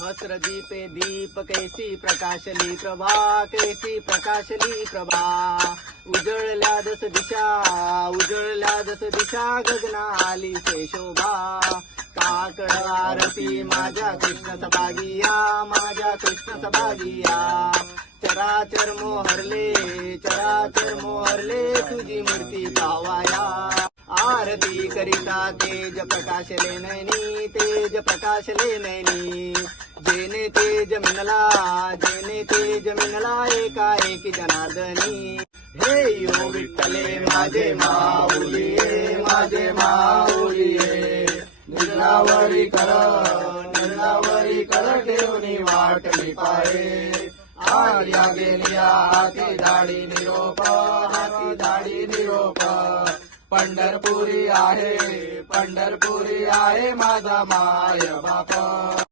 सहस्र दीपे दीप कैसी प्रकाशली प्रभा, कैसी प्रकाशली प्रभा. उजळल्या दस दिशा, उजळल्या दस दिशा, गगना आली से शोभा. काकड आरती माझ्या कृष्ण सभागिया, माझ्या कृष्ण सभागिया. चराचर मोहरले, चराचर मोहरले, तुझी मूर्ती पावाया. आरती करिता तेज प्रकाशले नैनी, तेज प्रकाशले नैनी. जेने तेज मिनला, जेने तेज मिनला, एका एकी जनार्दनी. हे यो विठ्ठले माझे माऊलिये, माझे माऊलिये. निर्लावरी कर, निर्लावरी कर, ठेवणी वाटली पाये. आर्या गेलिया हाती दाढी निरोप, हाती दाढी निरोप. पंढरपुरी आहे, पंढरपुरी आहे माझा माय बाप.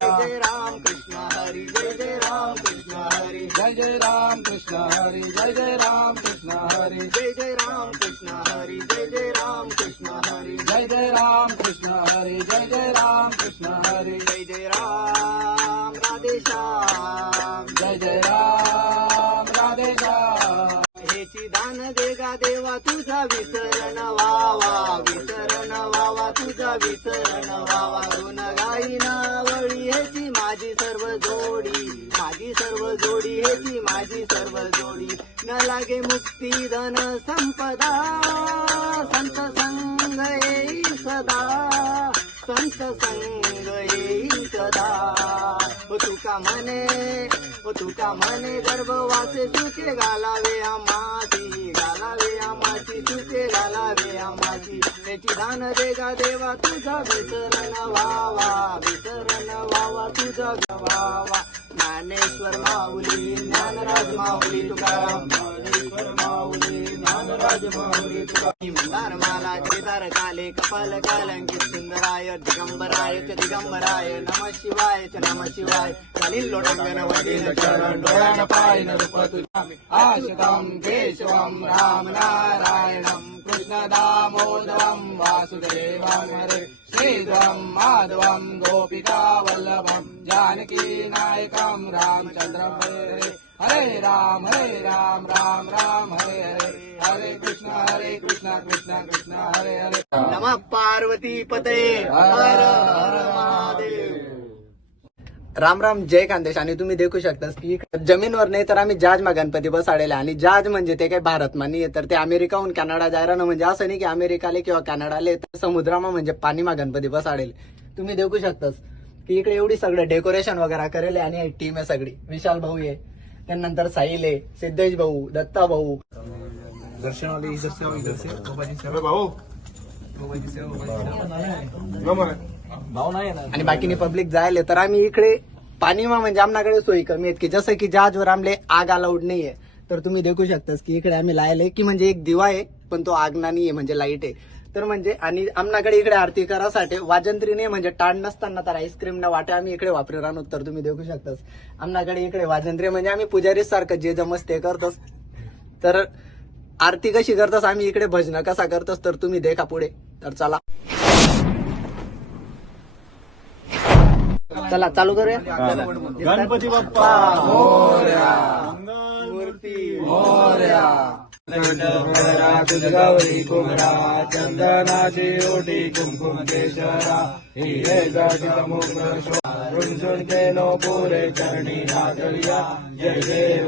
जय राम कृष्ण हरी, जय जय राम कृष्ण हरी, जय जय राम कृष्ण हरी, जय जय राम कृष्ण हरी, जय जय राम कृष्ण हरी, जय जय राम कृष्ण हरी, जय जय राम कृष्ण हरी, जय जय राम कृष्ण हरी, जय जय राम राधेश्याम, जय जय राम राधेश्याम. हेची दान देगा देवा तुझा विसरण व्हावा, विसरण व्हावा तुझा विसरण व्हावा. गुण गाईना वळी हेची माझी सर्व जोडी, माझी सर्व जोडी हेची माझी सर्व जोडी. न लागे मुक्ती धन संपदा, संत संग येई सदा, संत संग येई सदा. तुका म्हणे, तुका म्हणे गर्भवासे सुखे घालावे आम्हाची, घालावे आम्हाची, सुखे घालावे आम्हाची. त्याची दान देगा देवा तुझा विसरण व्हावा, विसरण व्हावा तुझा व्हावा. ज्ञानेश्वर माऊली, ज्ञानराज माऊली तुकाराम, ज्ञानेश्वर माऊली, ज्ञानराज माऊली तुकाराम. मंदार माला केदार काले कपाल कालंकित सुंदराय दिगंबराय च दिगंबराय. नमः शिवाय च नमः शिवाय. खालील लोटांगण वडील चरण, डोळ्यान पाहिन रूप तुझा. आश्रितं केशवं राम नारायणं, कृष्ण दामोदरं वासुदेवं हरे. श्रीधरं माधवं गोपिका वल्लभं, जानकी नायकं रामचंद्रं हरे. हरे राम राम राम हरे हरे. हरे कृष्ण कृष्ण कृष्ण हरे हरे. नमः पार्वती पते, हर हर महादेव. राम राम, जय खानदेश. आणि तुम्ही देखू शकता की जमीनवर नाही तर आम्ही जहाजमा गणपती बसाडले. आणि जहाज म्हणजे ते काही भारतमा नाही तर ते अमेरिकाहून कॅनडा जायला ना, म्हणजे असं नाही की अमेरिकाले किंवा कॅनडाले, तर समुद्रामा म्हणजे पाणीमा गणपती बसाडेल. तुम्ही देखू शकतास की इकडे एवढी सगळं डेकोरेशन वगैरे करेल. आणि टीम आहे सगळी. विशाल भाऊ आहे, त्यानंतर साहिल आहे, सिद्धेश भाऊ, दत्ता भाऊ. आणि बाकीनी पब्लिक जायले. तर आम्ही इकडे पाणीमा म्हणजे आमच्याकडे सोयी कमी आहेत की जसं की जहाजवर आमले आग अलाउड नाहीये. तर तुम्ही देखू शकतास की इकडे आम्ही लायले की म्हणजे एक दिवा आहे पण तो आगना नाहीये, म्हणजे लाईट आहे. तर म्हणजे आणि आमच्याकडे इकडे आरती करासाठी वाजंत्री नाही म्हणजे टाळ नसताना तर आईस्क्रीम ना वाटे आम्ही इकडे वापरू राहतो. तर तुम्ही देखू शकतास आमच्याकडे इकडे वाजंत्री म्हणजे आम्ही पुजारी सारखं जे जमस ते करतोस. तर आरती कशी करतोस, आम्ही इकडे भजन कसा करतोस तर तुम्ही देखा पुढे. तर चला चला चालू करूया. गणपती बाप्पा मोरया, मंगल मूर्ती मोरया. गौरी कुमरा, चंदनाची ओटी कुमकुम केशरा. हिरे जटित मुख रुंझुन केलो पुरे चरणी नाचरिया. जय देव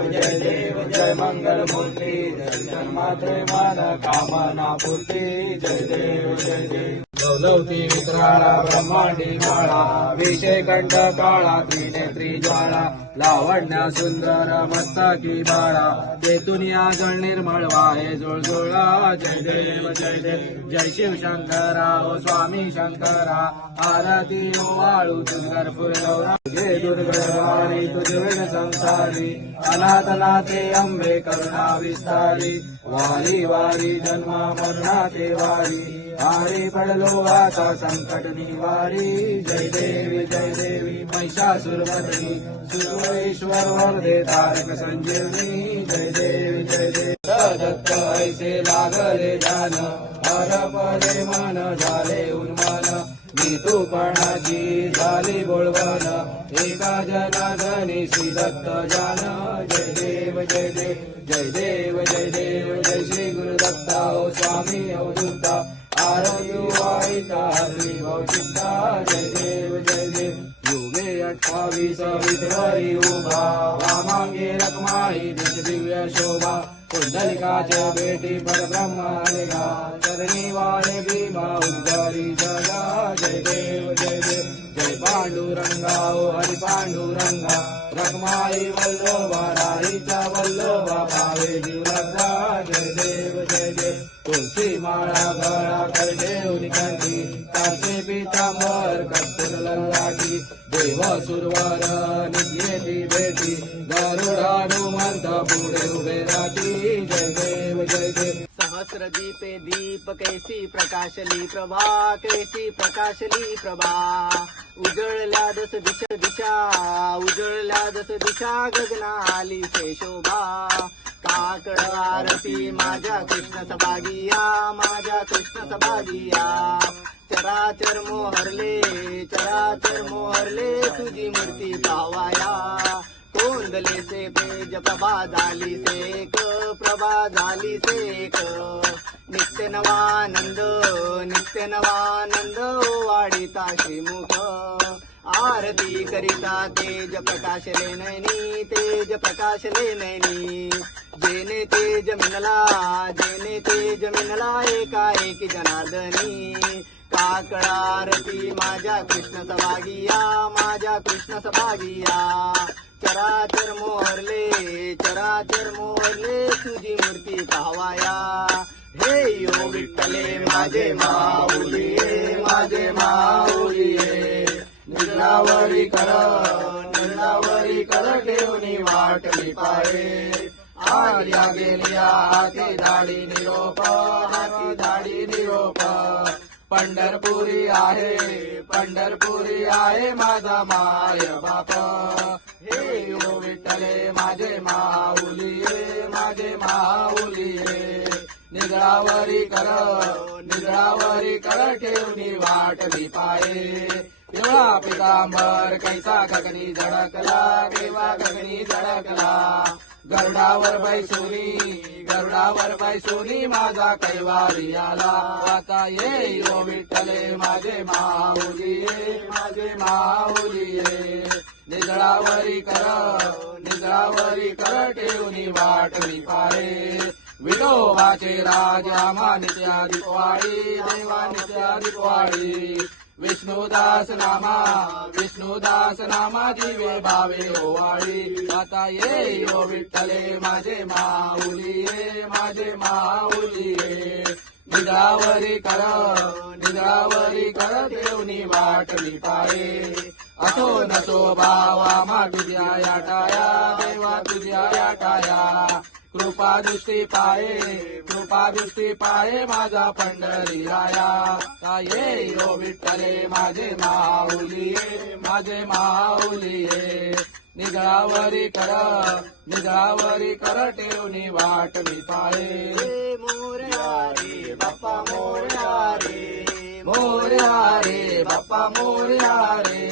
जय मंगल मूर्ती. दर्शन मात्रे मान कामना पूर्ती. जय देव लवती विक्राळा ब्रह्मांडी माळा. विषय कंठ काळा त्रिनेत्री ज्वाळा. लावण्या सुंदर मस्तकी बाळा. तेथून या जळ निर्मळ वाहे जुळजुळा. जय देव जय शिव शंकरा ओ स्वामी शंकरा. आरती ओ वाळू तुझगर फुलवरा. जय दुर्गवारी तुझविण संसारी. अनाथनाथे अंबे करुणा विस्तारी. वारी वारी जन्म मरणाचे वारी. आरे पडलो आता संकट निवारी. जय देवी महिषासुरमर्दिनी. सुरेश्वर वरदे तारक संजीवनी. जय देव दत्त ऐसे लागले ध्यान. हरपले मन झाले उन्मान. मी तूपणाची झाली बोलवण. एका जनार्दनी श्री दत्त जान जय देव जय देव जय देव जय देव जय श्री गुरुदत्ता ओ स्वामी अवधूता आरती वाईता हरी भौचिता जय देव जय देव युगे 28 विधवारी उभा वामांगे रखमाई दिव्य शोभा कुंडलिकाच्या बेटी परब्रह्म निघा चरणी वाळे भीमा उद्गारी जगा जय देव जय देव जय पांडुरंगा ओ हरी पांडुरंगा रखमाई वल्लोबा राईचा वल्लोबा भावे जीव लग्गा जय देव जय देव तुळशी माळा गळा करडे उनिकांची काचे पितांबर कस्तुर लल्लाटी देव सुरवर निघेली भेटी गरुडानुमंत पुढे उभे राहती जय देव जय देव सहस्र दीपे दीप कैसी प्रकाशली प्रभा कैसी प्रकाशली प्रभा उजळल्या दस दिशा दिशा उजळल्या दस दिशा गगना आली से शोभा काकड आरती माझ्या कृष्ण सभागिया माझ्या कृष्ण सभागिया चराचर मोहरले तुझी मूर्ती पावाया कोंदले से पेज प्रभा झाली सेक प्रभा झाली सेक नित्य नवानंद वाढिता श्रीमुख आरती करिता तेज प्रकाशले नैनी जेने तेज मिनला एकाएकी जनार्दनी काकडारती माझ्या कृष्ण सभागिया चराचर मोहरले तुझी मूर्ती पाहावाया हे यो विठ्ठले माझे माऊलिये निर्णावरी कर ठेवणी वाटली पाये आर्या गेलिया हाती दाढी निरोप पंढरपुरी आहे माझा माय बाप हे यो विठ्ठले माझे माऊलिये निगळावरी कर ठेवणी वाटली पाये तेव्हा पितांबर कैसा गगनी झळकला गरुडावर बैसोनी माझा कैवारी आला आता ये यो विठ्ठले माझे माऊलिये निजळावरी कर ठेवणी वाटली पाये विठोबाचे राजा नित्याधिक वाडी विष्णुदास नामा दिवे भावे ओवाळी आता ये यो विठ्ठले माझे माऊलिये निद्रावरी कर ठेवणी वाटली पाये असो नसो भावा तुझ्या देवा तुझ्या टाया कृपा दृष्टी पाये माझा पंढरी राया ये यो विठ्ठले माझे माऊलिये निगळावरी कर ठेवणी वाटली पाये मोरया रे बाप्पा मोरया रे बाप्पा मोरया रे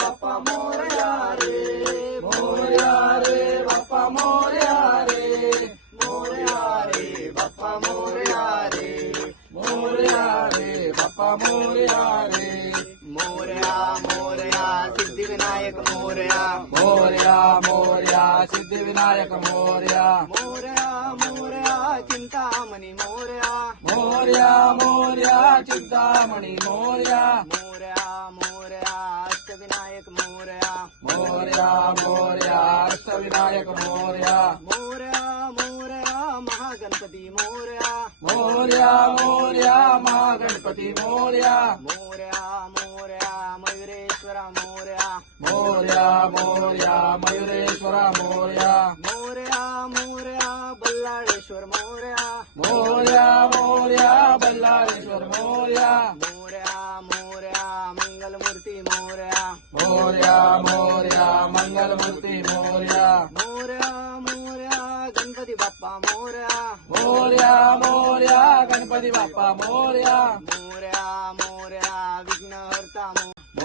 बाप्पा मोरया रे बाप्पा मोरया रे बाप्पा मोरया रे मोरया सिद्धिविनायक मोरया सिद्धिविनायक मोरया चिंतामणी मोरया चिंतामणी मोरया अष्टविनायक मोरया अष्टविनायक मोरया महागणपती मोरया महागणपती मोरया मयुरेश्वरा मयुरेश्वरा मोरया बल्लाळेश्वर मोरया बल्लाळेश्वर मोरया मंगलमूर्ती मोरया मंगलमूर्ती मोरया गणपती बाप्पा मोरया गणपती बाप्पा मोरया विघ्नहर्ता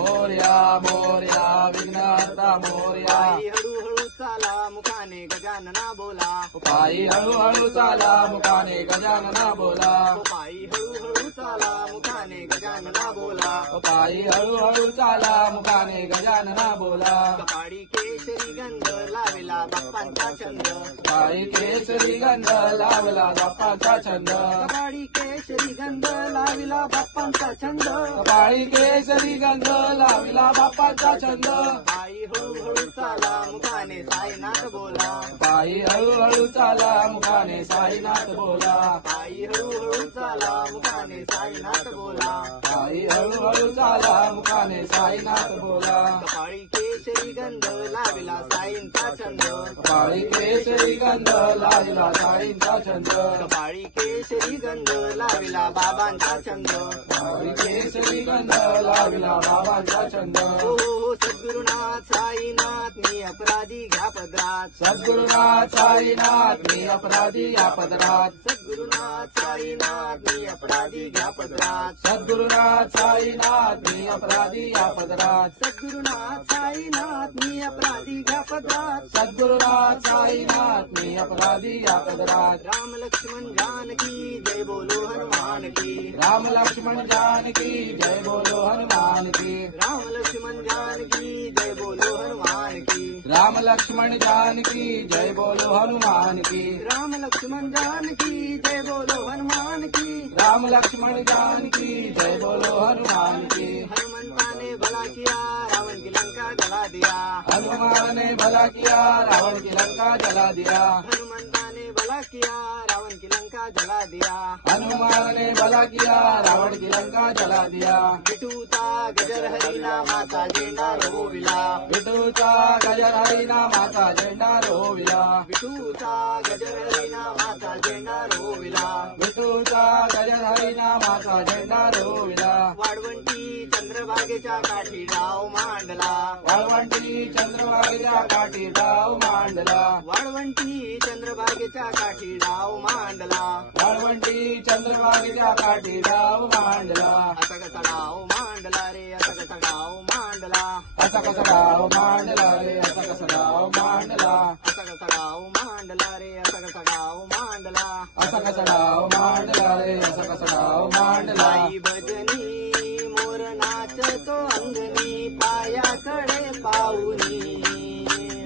मोरया मोरया विघ्नहर्ता मोरया पायी हळूहळू चाला मुखाने गजानना बोला पायी हळूहळू चाला मुखाने गजानना बोला पायी हळूहळू चाला मुखाने गजानना बोला पायी हळूहळू चाला मुखाने गजानना बोला कपाळी केशरी गंध लाविला बाप्पांचा छंद पायी केसरी गंध लावला बाप्पाचा छंद कपाळी केशरी गंध लाविला बाप्पांचा छंद पायी केसरी गंध लाविला बाप्पाचा छंद पायी हळूहळू चाला मुखाने साईनाथ बोला पायी हळूहळू चाला मुखाने साईनाथ बोला पायी हळूहळू चाला मुखाने साईनाथ बोला पायी हळूहळू चाला मुखाने साईनाथ बोला कपाळी केशरी गंध लाविला साईंचा छंद पायी केसरी गंध लाविला साईंचा छंद कपाळी केशरी गंध लाविला बाबांचा छंद पायी केसरी गंध लाविला बाबांचा छंद हो सद्गुरुनाथ साईनाथ मी अपराधी घ्या पदरात सद्गुरुनाथ साईनाथ मी अपराधी या पदरात सद्गुरुनाथ साईनाथ मी अपराधी घ्या पदरात सद्गुरुनाथ साईनाथ मी अपराधी या पदरात सद्गुरुनाथ साईनाथ मी अपराधी घ्या पदरात सद्गुरुनाथ साईनाथ मी अपराधी या पदरात राम लक्ष्मण जानकी जय बोलो हनुमान की राम लक्ष्मण जानकी जय बोलो हनुमान की राम लक्ष्मण जानकी जय बोलो हनुमान की राम लक्ष्मण जानकी जय बोलो हनुमान की राम लक्ष्मण जानकी जय बोलो हनुमान की राम लक्ष्मण जानकी जय बोलो हनुमान की हनुमंताने भला किया रावण की लंका जला दिया हनुमान ने भला किया रावण की लंका जला दिया हनुमंताने भला किया रावण की लंका जला दिया हनुमान ने भला किया रावण की लंका जला दिया विठूचा गजर हरिना माता झेंडा रोविला विठूचा गजर हरिना माता झेंडा रोविला विठूचा गजर हरिना माता झेंडा रोविला विठूचा गजर हरिना माता झेंडा रोविला वाळवंटी चंद्रभागेच्या काठी डाव मांडला वाळवंटी चंद्रभागेच्या काठी डाव मांडला वाळवंटी चंद्रभागेच्या काठी डाव मांडला वाळवंटी चंद्रभागेच्या काठी डाव मांडला असा कसा डाव मांडला रे असा कसा डाव मांडला असा कसा डाव मांडला रे असा कसा डाव मांडला असा कसा डाव मांडला रे असा कसा डाव मांडला असा कसा डाव मांडला रे असा कसा डाव मांडला साई भजनी मोर नाचतो अंगणी पायाकडे पाहुनी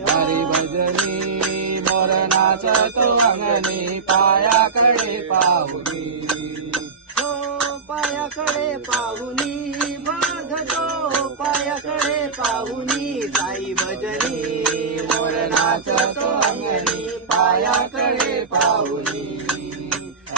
हरी भजनी मोर नाचतो अंगणी पायाकडे पाहुनी हो पायाकडे पाहुनी बघतो पायाकडे पाहुनी साई भजनी मोर नाचतो अंगणी पायाकडे पाहुनी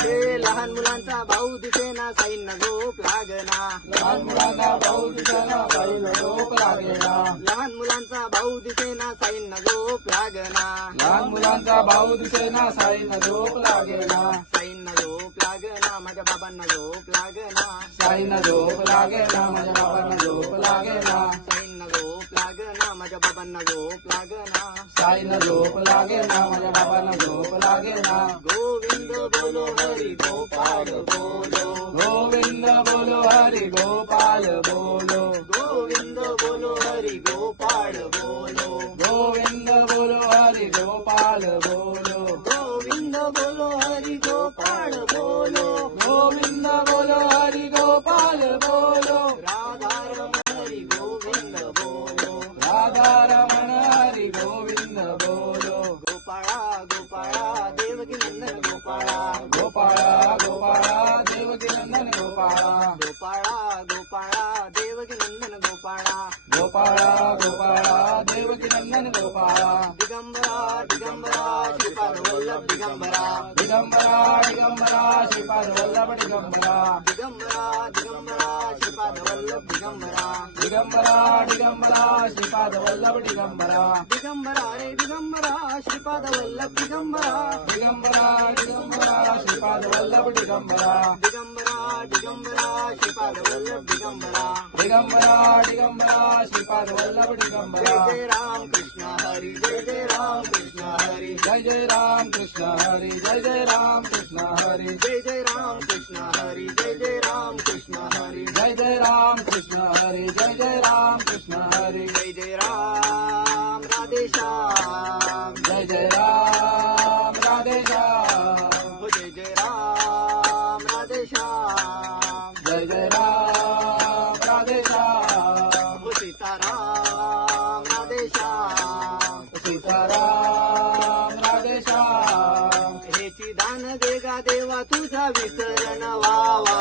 हे लहान मुलांचा भाऊ दिसेना साईंना झोप लागना लहान मुलांना भाऊ दिसेना साईला झोप लागेना लहान मुलांचा भाऊ दिसेना साईंना झोप लागना लहान मुलांचा भाऊ दिसेना साईला झोप लागेना साईंना झोप लागना माझ्या बाबांना झोप लागना साईना झोप लागेना माझ्या बाबांना झोप लागेना साईंना झोप लागना माझ्या बाबांना झोप लागना साईना झोप लागेना माझ्या बाबांना झोप लागेना गोविंद बोलो हरी गोपाळ बोलो गोविंद बोलो हरी गोपाल बोलो गोविंद बोलो हरी गोपाळ बोलो गोविंद बोलो हरी गोपाल बोलो गोविंद बोलो हरी गोपाळ बोलो गोविंद बोलो हरी गोपाल बोलो राधारमण हरी गोविंद बोलो राधारमण हरी गोविंद बोलो गोपाळा गोपाळा देवकी नंदन गोपाळा गोपाळा गोपाळा देवकी नंदन गोपाळा गोपाळा गोपाळा देवकी नंदन गोपाळा गोपाळा गोपाळा देवकी नंदन गोपाळा दिगंबरा दिगंबरा श्रीपाद वल्लभ दिगंबरा दिगंबरा दिगंबरा श्रीपाद वल्लभ दिगंबरा दिगंबरा दिगंबरा श्रीपाद वल्लभ दिगंबरा दिगंबरा दिगंबरा श्रीपाद वल्लभ दिगंबरा दिगंबरा रे दिगंबरा श्रीपाद वल्लभ दिगंबरा दिगंबरा दिगंबरा श्रीपाद वल्लभ दिगंबरा दिगंबरा दिगंबरा श्रीपाद वल्लभ दिगंबरा दिगंबरा दिगंबरा श्रीपाद वल्लभ दिगंबरा जय जय राम कृष्ण हरी जय जय राम कृष्ण हरी जय जय राम कृष्ण हरी जय जय राम कृष्ण हरी जय जय राम कृष्ण हरी जय जय राम कृष्ण हरी जय जय राम कृष्ण हरी जय जय राम कृष्ण हरी जय जय राम राधे श्याम जय जय राम राधे श्याम हो जय जय राम राधे श्याम जय जय राम राधे श्याम हो सीताराम राधे श्याम सीताराम राधे श्याम हेची दान देगा देवा तुझा विसरण व्हावा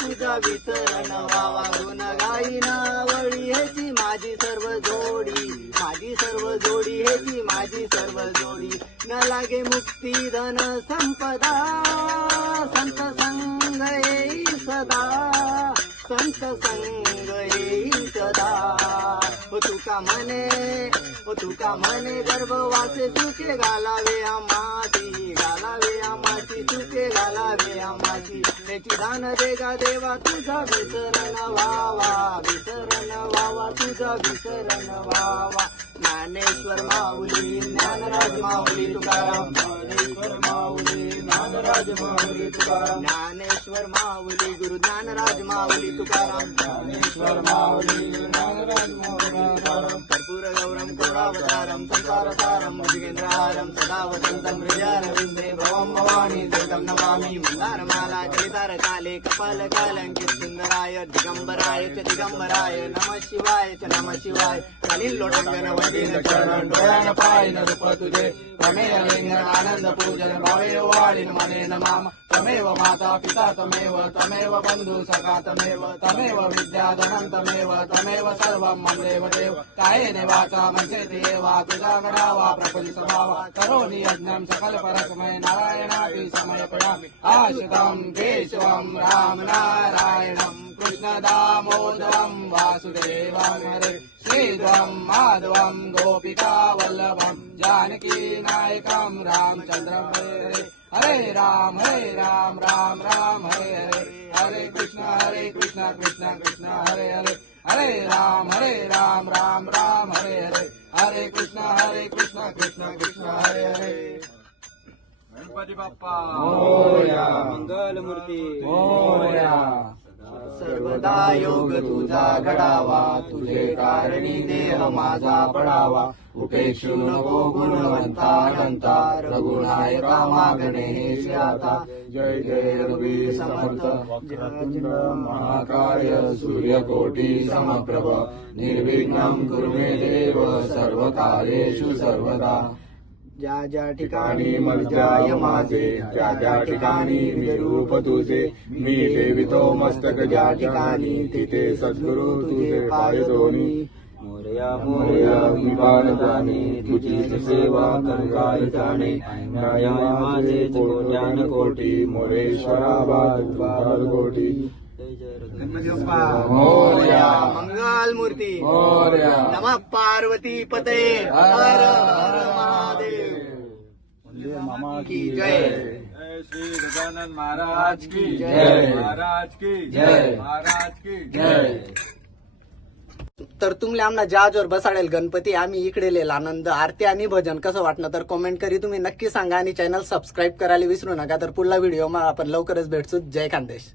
तुझा विसरण व्हावा गुण गाईना वळी हेची माझी सर्व जोडी हेची माझी सर्व जोडी न लागे मुक्ती धन संपदा संत संग येई सदा संत संग येई सदा हो तुका म्हणे गर्भवासे सुखे घालावे आम्हाची सुखे घालावे आम्हाची त्याची दान देगा देवा तुझा विसरण व्हावा तुझा विसरण व्हावा ज्ञानेश्वर माऊली ज्ञानराज माऊली तुकाराम ज्ञानेश्वर माऊली ज्ञानराज माऊली तुकाराम ज्ञानेश्वर माऊली गुरु ज्ञानराज माऊली तुकाराम ज्ञानेश्वर माऊली ज्ञानराज माऊली तुकाराम कर्पूर गौरम करुणावतारम संसारसारम भुजगेंद्रहारम सदा वसंतं हृदयारविंदे भवं भवानी जगदं नमामि मंदारमाला चरितार काले कपाल कालंकित सुंदराय दिगंबराय च दिगंबराय नमः शिवाय च नमः शिवाय खालील लोटांगण वंदीन चरण डोळ्यानं पाहिलं रूप तुझे प्रमेय लिंग आनंद पूजन भावे वाढीन मनेन माम तमेव माता पिता तमेव बंधू सखा तमेव विद्याधनं तमेव सर्वं मन्देव देव कायेने वाचा मनसेते वा तुझा गणावा प्रफुल्ल स्वभावा करोमि यज्ञं सकल परस्मै नारायणापि समर्पयामि आश्रितं केशवं राम नारायणं कृष्ण दामोदरं वासुदेवं हरे श्रीध्वं माधवं गोपिका वल्लभं जानकी नायकं रामचन्द्रं हरे हरे राम राम राम हरे हरे हरे कृष्ण कृष्ण कृष्ण हरे हरे हरे राम राम राम हरे हरे हरे कृष्ण कृष्ण कृष्ण हरे हरे गणपती बाप्पा मोरया मंगलमूर्ती मोरया सर्वदा योग तुझा घडावा तुझे कारणी देह माझा पडावा उपेक्षू नको गुणवंता अनंता रघुनायका मागणे हेच आता जय जय रवी समर्थ वक्रतुंड महाकाय सूर्यकोटि समप्रभ निर्विघ्नं कुरु मे देव सर्वकार्येषु सर्वदा ज्या ठिकाणी मर्जाय माझे ज्या ठिकाणी निरूप तुझे मी ठेवितो मस्तक ज्या ठिकाणी तिथे सद्गुरु तुझे पाय दोन्ही मोरया विभाग जाणे तुझी सेवा करताय जाणे न्याय माझे ज्ञान कोटी मोरेश्वरा बाल कोटी मोरया मंगल मूर्ती मोरया नमः पार्वती पते हर हर महादेव की जय श्री गजानन महाराज की जय महाराज की जय महाराज की जय तर तुमले आमना जहाजवर बसाडेल गणपती आम्ही इकडे लेल आनंद आरती आणि भजन कसं वाटलं तर कमेंट करी तुम्ही नक्की सांगा आणि चॅनल सबस्क्राईब करायला विसरू नका तर पुढला व्हिडिओ आपण लवकरच भेटू जय खानदेश.